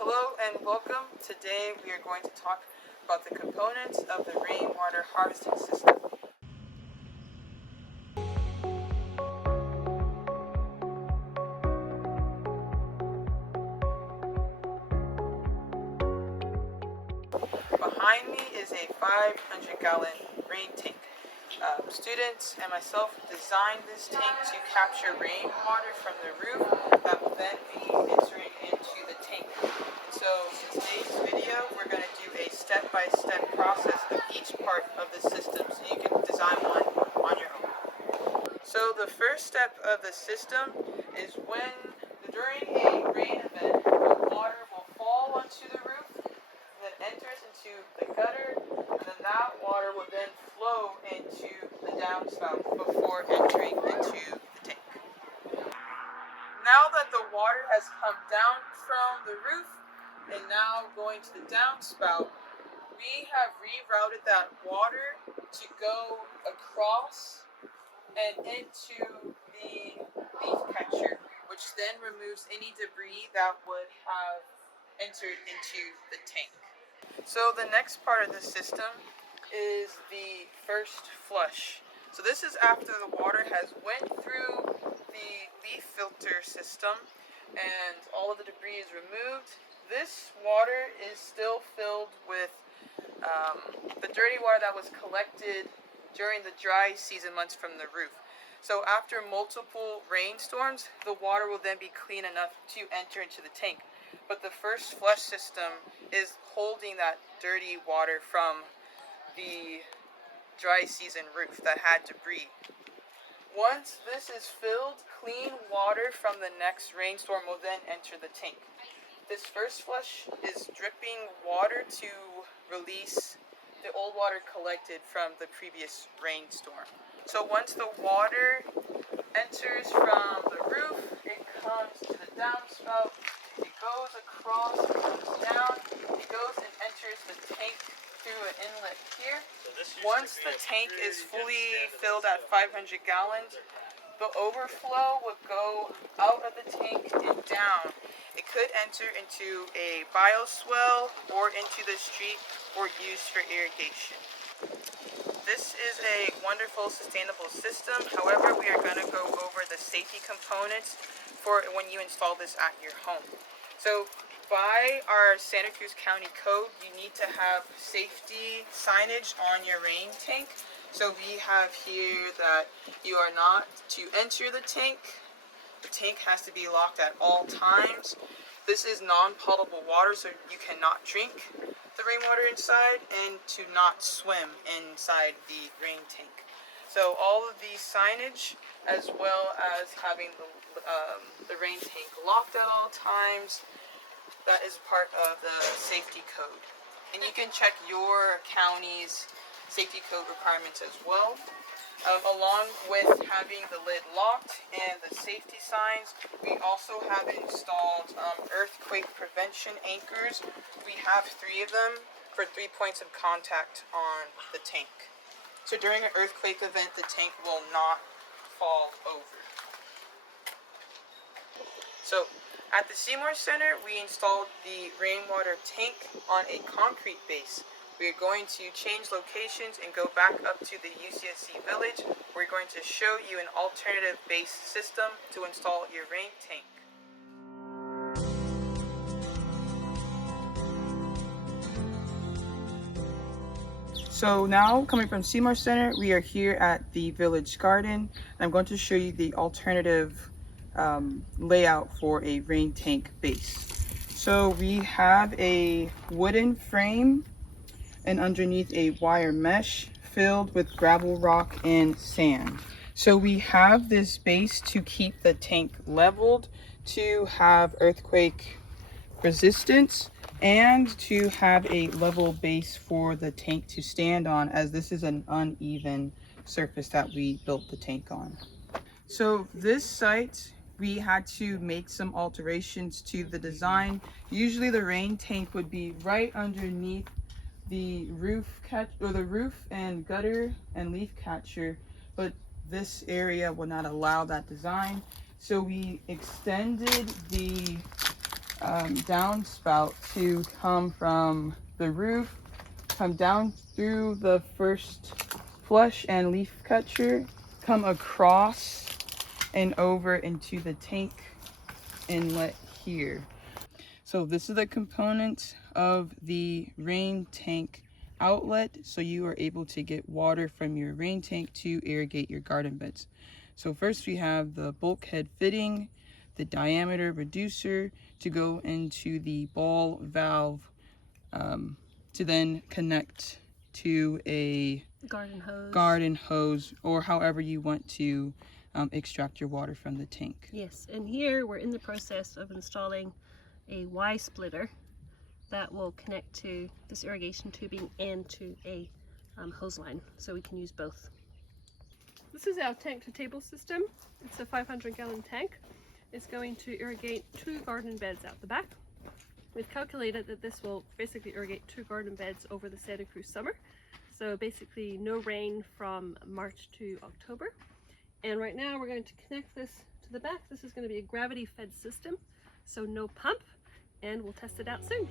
Hello and welcome. Today we are going to talk about the components of the rainwater harvesting system. Behind me is a 500-gallon rain tank. Students and myself designed this tank to capture rainwater from the roof that will then be entering into the tank. So in today's video, we're going to do a step-by-step process of each part of the system so you can design one on your own. So the first step of the system is during a rain event, the water will fall onto the roof, then enters into the gutter, and then that water will then flow into the downspout before entering into the tank. Now that the water has come down from the roof and now going to the downspout, we have rerouted that water to go across and into the leaf catcher, which then removes any debris that would have entered into the tank. So the next part of the system is the first flush. So this is after the water has went through the leaf filter system and all of the debris is removed. This water is still filled with the dirty water that was collected during the dry season months from the roof. So after multiple rainstorms, the water will then be clean enough to enter into the tank. But the first flush system is holding that dirty water from the dry season roof that had debris. Once this is filled, clean water from the next rainstorm will then enter the tank. This first flush is dripping water to release the old water collected from the previous rainstorm. So once the water enters from the roof, it comes to the downspout, it goes across, it comes down, it goes and enters the tank through an inlet here. Once the tank is fully filled at 500 gallons, the overflow would go out of the tank and down. It could enter into a bioswale or into the street or used for irrigation. This is a wonderful sustainable system. However, we are going to go over the safety components for when you install this at your home. So by our Santa Cruz County code, you need to have safety signage on your rain tank. So we have here that you are not to enter the tank. The tank has to be locked at all times. This is non-potable water, so you cannot drink the rainwater inside, and to not swim inside the rain tank. So all of these signage, as well as having the rain tank locked at all times, that is part of the safety code. And you can check your county's safety code requirements as well. Along with having the lid locked and the safety signs, we also have installed earthquake prevention anchors. We have 3 of them for 3 points of contact on the tank. So during an earthquake event, the tank will not fall over. So at the Seymour Center, we installed the rainwater tank on a concrete base. We are going to change locations and go back up to the UCSC village. We're going to show you an alternative base system to install your rain tank. So now, coming from Seymour Center, we are here at the village garden. I'm going to show you the alternative layout for a rain tank base. So we have a wooden frame and underneath a wire mesh filled with gravel, rock, and sand. So we have this base to keep the tank leveled, to have earthquake resistance, and to have a level base for the tank to stand on, as this is an uneven surface that we built the tank on. So this site, we had to make some alterations to the design. Usually the rain tank would be right underneath the roof and gutter and leaf catcher, but this area will not allow that design. So we extended the downspout to come from the roof, come down through the first flush and leaf catcher, come across and over into the tank inlet here. So this is the component of the rain tank outlet, so you are able to get water from your rain tank to irrigate your garden beds. So first we have the bulkhead fitting, the diameter reducer to go into the ball valve, to then connect to a garden hose or however you want to extract your water from the tank. Yes, and here we're in the process of installing a Y splitter that will connect to this irrigation tubing and to a hose line, so we can use both. This is our tank to table system. It's a 500-gallon tank. It's going to irrigate 2 garden beds out the back. We've calculated that this will basically irrigate 2 garden beds over the Santa Cruz summer. So basically no rain from March to October. And right now we're going to connect this to the back. This is going to be a gravity fed system, so no pump, and we'll test it out soon.